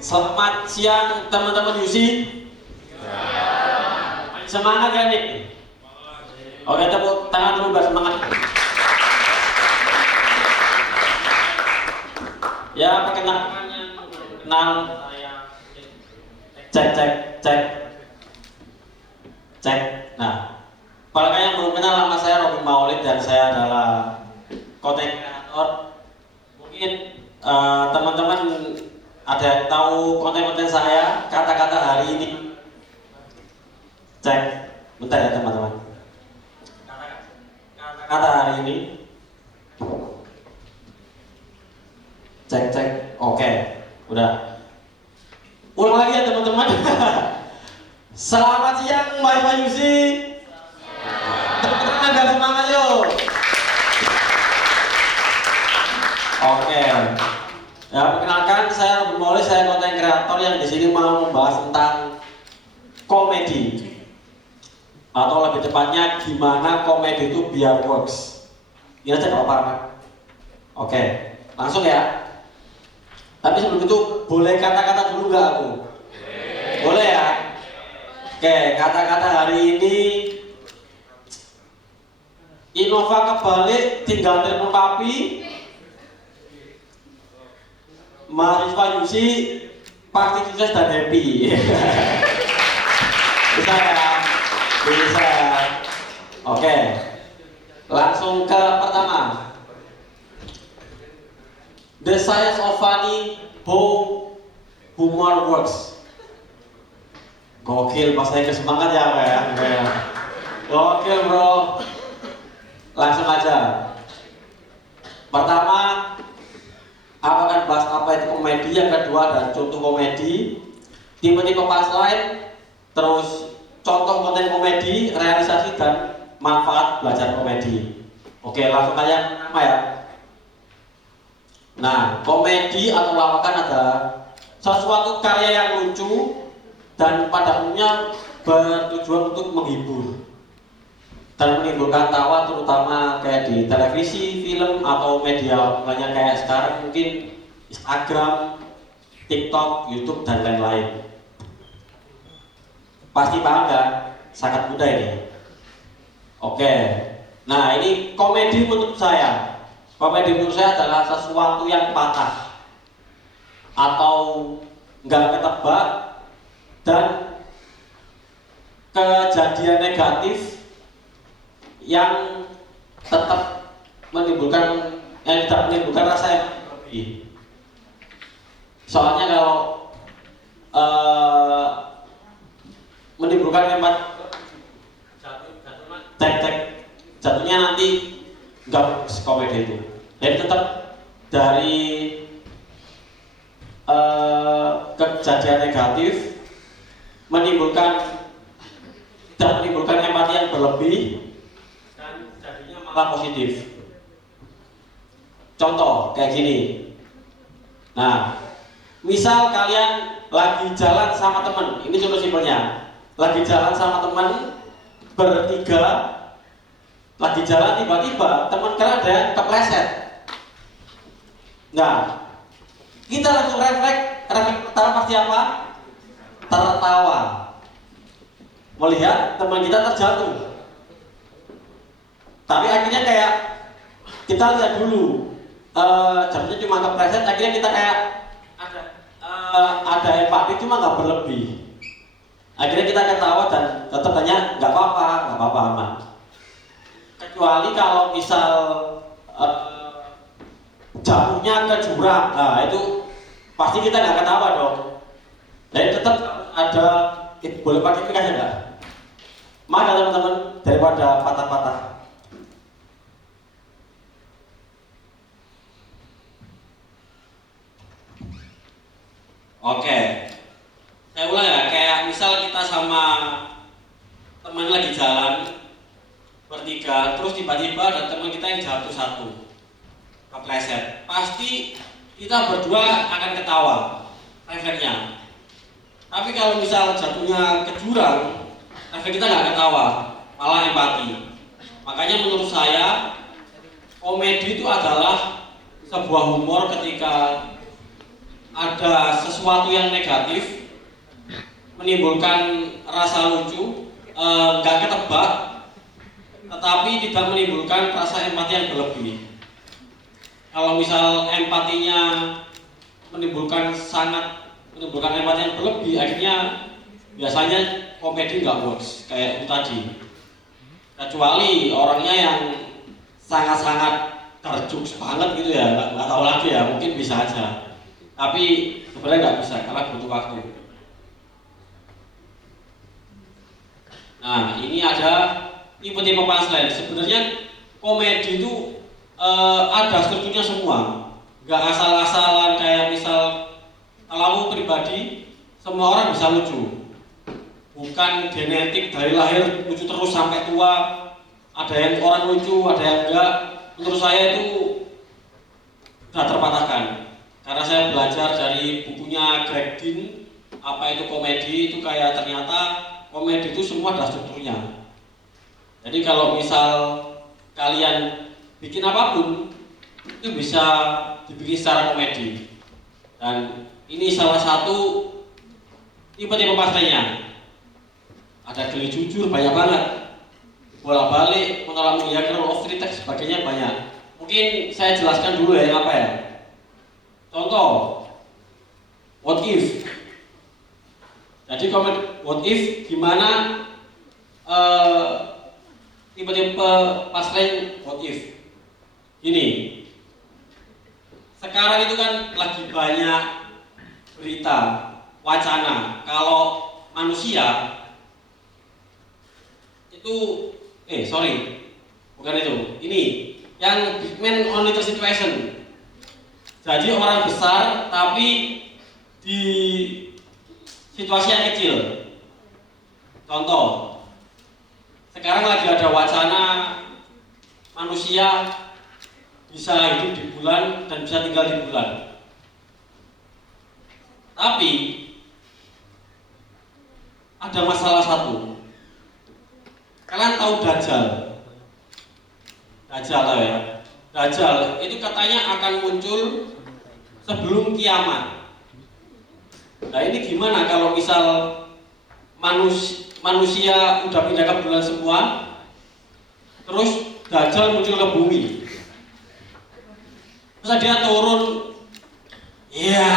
Selamat siang teman-teman Yusi. Semangat ya nih. Oke, tepuk tangan dulu biar semangat. Ya, perkenalan kenal saya. Cek. Nah, kalau kalian belum kenal, nama saya Robin Maulid dan saya adalah content creator. Mungkin teman-teman ada yang tahu konten-konten saya, kata-kata hari ini. Cek, bentar ya teman-teman. Kata-kata hari ini. Cek, oke, udah. Ulang lagi ya teman-teman. Selamat siang Mbak Yusi. Teman-teman agak semangat yuk. Oke. Ya, perkenalkan saya Robin Maulid, saya konten kreator yang di sini mau membahas tentang komedi. Atau lebih tepatnya gimana komedi itu biar works. Ini aja nggak apa-apa. Oke, langsung ya. Tapi sebelum itu boleh kata-kata dulu nggak aku? Boleh ya? Oke, kata-kata hari ini Innova kebalik, tinggal terlengkapi. Mahasiswa Yusi pasti sukses dan happy. Bisa ya? Bisa. Oke, langsung ke pertama. The science of funny, how humor works. Gokil, pas saya kesemangat ya Pak ya. Gokil bro. Langsung aja. Pertama, aku akan bahas apa itu komedi. Yang kedua dan contoh komedi, tipe-tipe punchline, terus contoh konten komedi, realisasi dan manfaat belajar komedi. Oke, langsung aja pertama ya. Nah, komedi atau lawakan adalah sesuatu karya yang lucu dan pada umumnya bertujuan untuk menghibur dan menimbulkan tawa, terutama kayak di televisi, film atau media banyak kayak sekarang mungkin Instagram, TikTok, YouTube dan lain-lain. Pasti paham nggak? Sangat mudah ini. Oke, nah ini komedi menurut saya. Komedi menurut saya adalah sesuatu yang patah atau nggak ketebak dan kejadian negatif yang tetap menimbulkan tidak menimbulkan rasa yang lebih. Soalnya kalau menimbulkan hemat jatuhnya nanti nggak komedi itu. Jadi tetap dari kejadian negatif tidak menimbulkan empati yang berlebih dan jadinya malah positif. Contoh kayak gini. Nah, misal kalian lagi jalan sama temen, ini contoh simpelnya. Lagi jalan sama temen bertiga, lagi jalan tiba-tiba teman kalian ada yang kepleset. Nah, kita langsung refleks pertama pasti apa? Tertawa melihat teman kita terjatuh. Tapi akhirnya kayak kita lihat dulu jatuhnya cuma kepleset, akhirnya kita kayak ada empati cuma nggak berlebih. Akhirnya kita ketawa dan tetap tanya nggak apa-apa aman. Kecuali kalau misal jatuhnya ke jurang, nah itu pasti kita nggak ketawa dong. Jadi tetap ada, boleh pakai mic aja nggak? Mana teman-teman daripada patah-patah. Oke, saya ulang ya. Kayak misal kita sama teman lagi jalan bertiga, terus tiba-tiba ada teman kita yang jatuh satu, kepleset. Pasti kita berdua akan ketawa, refleksnya. Tapi kalau misal jatuhnya ke jurang, efek kita nggak ketawa, malah empati. Makanya menurut saya komedi itu adalah sebuah humor ketika ada sesuatu yang negatif, menimbulkan rasa lucu, nggak ketebak, tetapi tidak menimbulkan rasa empati yang berlebih. Kalau misal empatinya menimbulkan empati yang berlebih, akhirnya biasanya komedi nggak works kayak itu tadi. Kecuali orangnya yang sangat-sangat terjux banget gitu ya, nggak tahu lagi ya, mungkin bisa aja. Tapi sebenarnya nggak bisa karena butuh waktu. Nah, ini ada tipe-tipe punchline. Sebenarnya komedi itu ada strukturnya semua, nggak asal-asalan kayak misal kalau aku pribadi semua orang bisa lucu, bukan genetik dari lahir lucu terus sampai tua. Ada yang orang lucu, ada yang enggak. Menurut saya itu sudah terpatahkan karena saya belajar dari bukunya Greg Dean, apa itu komedi. Itu kayak ternyata komedi itu semua ada strukturnya. Jadi kalau misal kalian bikin apapun itu bisa dibikin secara komedi. Dan ini salah satu tipe-tipe punchline-nya. Ada geli jujur banyak banget, bolak-balik, menolak mengiyakan, rule of three text, sebagainya banyak. Mungkin saya jelaskan dulu ya yang apa ya. Contoh, what if. Jadi what if gimana tipe-tipe punchline what if. Gini, sekarang itu kan lagi banyak berita, wacana kalau manusia itu bukan itu. Ini yang big man on little situation. Jadi orang besar tapi di situasi yang kecil. Contoh, sekarang lagi ada wacana manusia bisa hidup di bulan dan bisa tinggal di bulan. Tapi ada masalah satu. Kalian tahu Dajjal? Dajjal tahu ya? Dajjal itu katanya akan muncul sebelum kiamat. Nah ini gimana kalau misal manusia udah pindah ke bulan semua, terus Dajjal muncul ke bumi, terus dia turun, ya,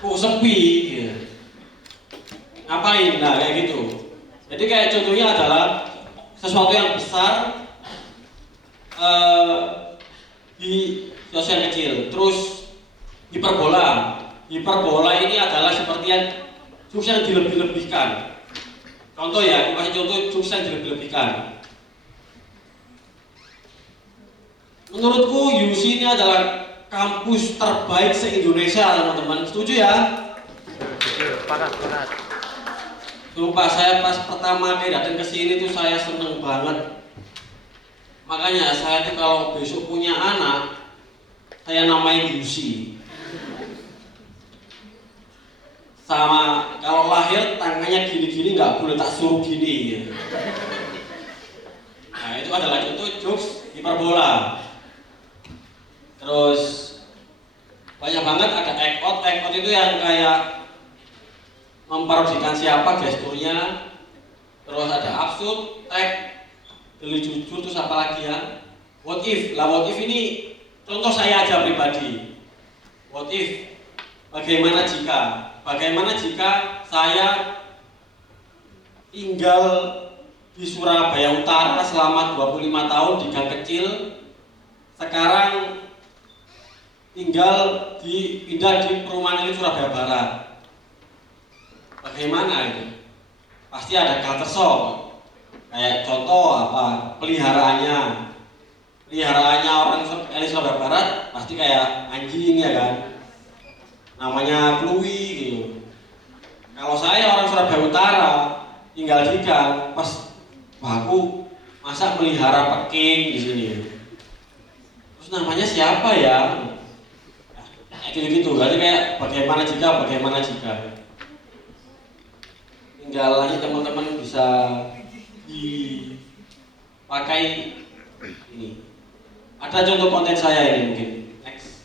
kok sepi, gitu. Ngapain? Nah kayak gitu. Jadi kayak contohnya adalah sesuatu yang besar di sosial kecil, terus hiperbola. Hiperbola ini adalah seperti yang jokes yang dilebih-lebihkan. Contoh ya, aku kasih contoh jokes yang dilebih-lebihkan. Menurutku UC ini adalah kampus terbaik se-Indonesia, teman-teman. Setuju ya? Pakat. Sumpah saya pas pertama kali datang ke sini tuh saya seneng banget. Makanya saya tuh kalau besok punya anak, saya namain UC. Sama kalau lahir tangannya gini-gini nggak boleh, tak suruh gini ya. Nah itu adalah contoh jokes hiperbola. Terus banyak banget ada act out itu yang kayak memparodikan siapa gesturnya. Terus ada absurd, geli jujur, terus apa lagi ya? What if? Lah what if ini contoh saya aja pribadi. What if? Bagaimana jika saya tinggal di Surabaya Utara selama 25 tahun di gang kecil, sekarang tinggal pindah di perumahan ini Surabaya Barat. Bagaimana itu? Pasti ada culture shock. Kayak contoh apa? Peliharaannya orang elit Surabaya Barat pasti kayak anjing ya kan? Namanya Kluwi gitu. Kalau saya orang Surabaya Utara tinggal di gang, pas aku masa melihara peking di sini. Terus namanya siapa ya? Gitu-gitu. Berarti kayak bagaimana jika. Tinggal aja teman-teman bisa dipakai ini. Ada contoh konten saya ini mungkin. Next.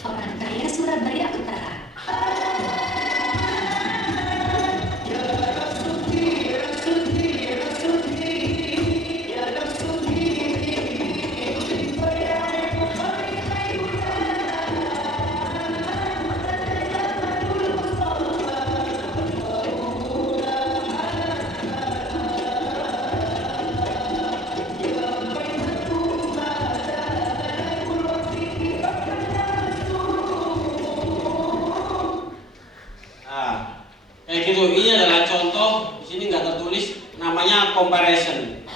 Orang Kaya Surabaya Utara. Nah, kayak gitu. Ini adalah contoh. Di sini nggak tertulis, namanya comparison.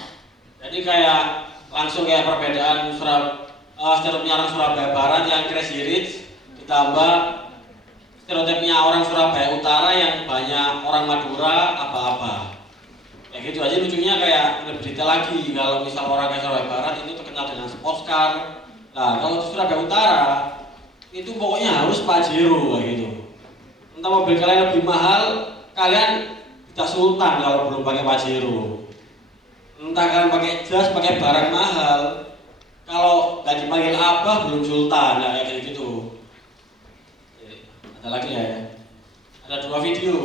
Jadi kayak langsung kayak perbedaan stereotipnya orang Surabaya Barat yang crazy rich ditambah stereotipnya orang Surabaya Utara yang banyak orang Madura apa-apa. Kayak gitu aja. Lucunya kayak lebih detail lagi. Kalau misal orang kayak Surabaya Barat itu terkenal dengan sports car. Nah, kalau di Surabaya Utara itu pokoknya harus Pajero kayak gitu. Entah mobil kalian lebih mahal, kalian tidak sultan kalau belum pakai Pajero. Entah kalian pakai jas, pakai barang mahal, kalau nggak dipanggil abah belum sultan, nah kayak gitu. Ada lagi ya? Ada 2 video.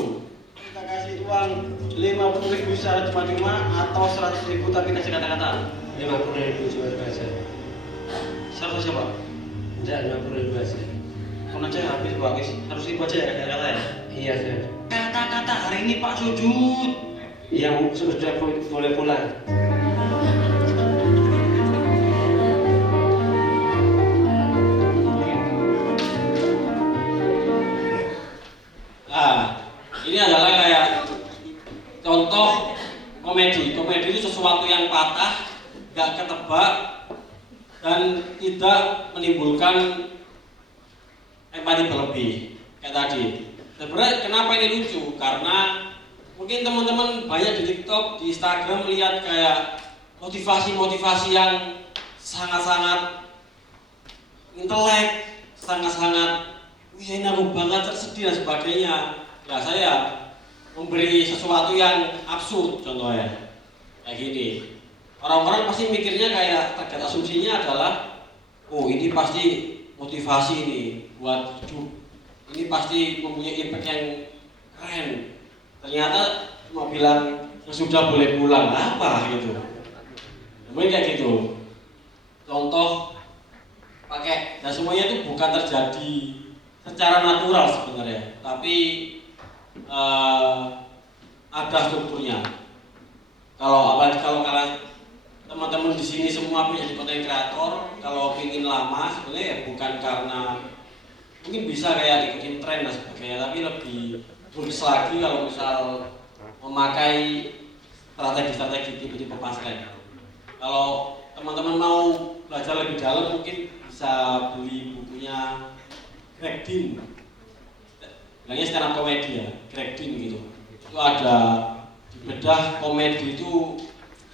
Kita kasih uang 50.000 secara cuma-cuma atau 100.000 tapi kasih kata-kata. 50.000 jual aja. 100 siapa? Enggak, 50.000 aja. Kon aja habis Pak, 100.000 aja ya kata-kata ya. Iya, Sir. Kata-kata hari ini Pak sujud. Yang sudah boleh pulang. Nah, ini adalah kayak contoh komedi. Komedi itu sesuatu yang patah, gak ketebak, dan tidak menimbulkan empati berlebih. Kayak tadi. Sebenarnya kenapa ini lucu? Karena mungkin teman-teman banyak di TikTok, di Instagram lihat kayak motivasi-motivasi yang sangat-sangat intelek, sangat-sangat wih ini aku banget tersedih dan sebagainya. Ya saya memberi sesuatu yang absurd contohnya kayak gini. Orang-orang pasti mikirnya kayak target asumsinya adalah oh ini pasti motivasi ini buat hidup. Ini pasti mempunyai impact yang keren. Ternyata cuma bilang sudah boleh pulang apa gitu. Mungkin kayak gitu. Contoh pakai dan semuanya itu bukan terjadi secara natural sebenarnya, tapi ada strukturnya. Kalau apalagi kalau kalian teman-teman di sini semua punya konten kreator, kalau ingin lama sebenarnya ya bukan karena mungkin bisa kayak ikutin tren dan sebagainya, tapi lebih bagus lagi kalau misal memakai strategi-strategi tipe-tipe pasren. Kalau teman-teman mau belajar lebih dalam mungkin bisa beli bukunya Greg Dean, bilangnya stand up komedi ya, Greg Dean gitu. Itu ada di bedah komedi itu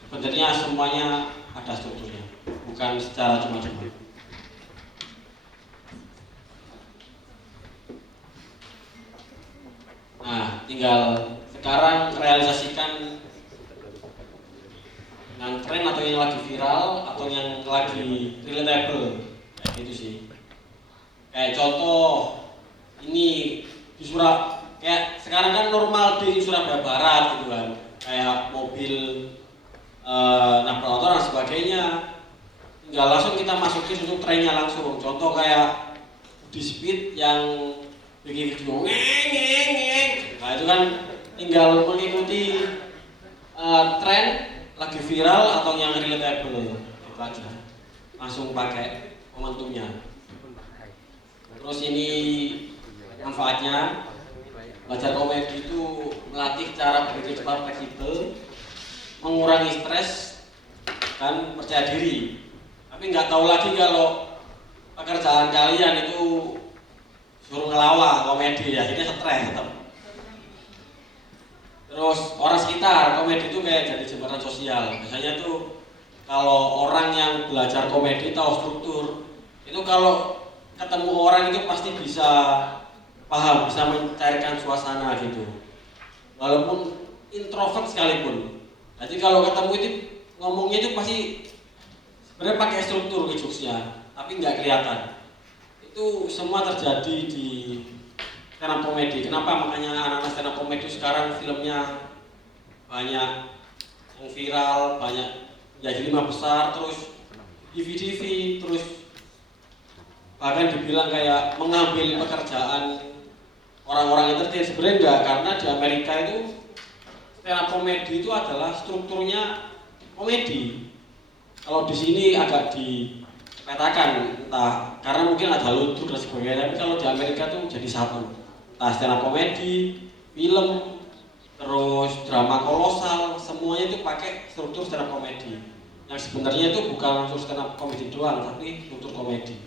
sebenarnya semuanya ada strukturnya, bukan secara cuma-cuma. Nah, tinggal sekarang realisasikan dengan tren atau yang lagi viral atau yang lagi relatable kayak gitu sih. Kayak contoh ini di kayak sekarang kan normal di Surabaya Barat gitu kan, kayak mobil nabrak motor dan sebagainya. Tinggal langsung kita masukin untuk trennya langsung. Contoh kayak di speed yang bikin video ngeng. Nah itu kan tinggal mengikuti tren lagi viral atau yang relatable itu aja. Langsung pakai momentumnya. Terus ini manfaatnya belajar komedi itu melatih cara berpikir cepat, fleksibel, mengurangi stres dan percaya diri. Tapi nggak tahu lagi kalau pekerjaan kalian itu suruh ngelawak komedi ya, jadi stres tetap. Terus orang sekitar, komedi itu kayak jadi jembatan sosial. Biasanya tuh kalau orang yang belajar komedi tahu struktur, itu kalau ketemu orang itu pasti bisa paham, bisa mencairkan suasana gitu. Walaupun introvert sekalipun. Jadi kalau ketemu itu ngomongnya itu pasti sebenarnya pakai struktur jokesnya, tapi nggak kelihatan. Itu semua terjadi di stand up comedy. Kenapa makanya anak-anak stand up comedy sekarang filmnya banyak yang viral, banyak jadi 5 besar, terus TV, terus bahkan dibilang kayak mengambil pekerjaan orang-orang entertain. Sebenarnya enggak, karena di Amerika itu stand up comedy itu adalah strukturnya komedi. Kalau di sini agak dipetakan, entah karena mungkin ada ludruk dan sebagainya, tapi kalau di Amerika tuh jadi satu. Entah stand up comedy, film, terus drama kolosal, semuanya itu pakai struktur stand up comedy. Yang sebenarnya itu bukan unsur stand up comedy doang, tapi struktur komedi.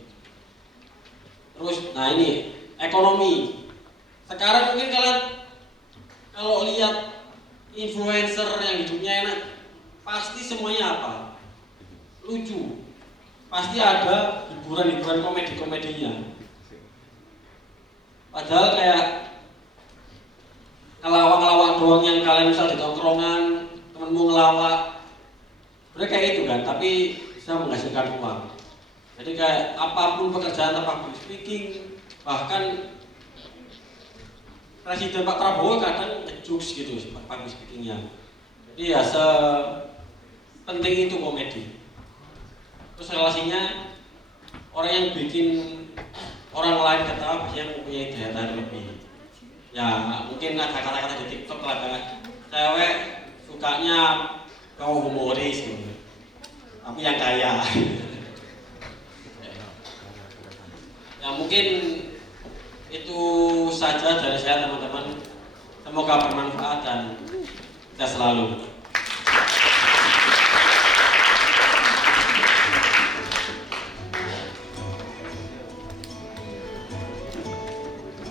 Terus, nah ini ekonomi. Sekarang mungkin kalian kalau lihat influencer yang hidupnya enak, pasti semuanya apa? Lucu. Pasti ada hiburan-hiburan komedi-komedinya. Padahal kayak ngelawak-ngelawak doang yang kalian misal di tongkrongan, temenmu ngelawak, sebenarnya kayak itu kan, tapi bisa menghasilkan uang. Jadi kayak apapun pekerjaan, apapun speaking, bahkan Presiden Pak Prabowo kadang ngejokes gitu public speakingnya. Jadi ya sepenting itu komedi. Terus relasinya orang yang bikin orang lain ketawa biasanya mempunyai daya tarik lebih. Ya mungkin ada kata-kata di TikTok lah kan, cewek sukanya cowok humoris gitu, tapi yang kaya. Ya mungkin itu saja dari saya teman-teman. Semoga bermanfaat dan sukses selalu.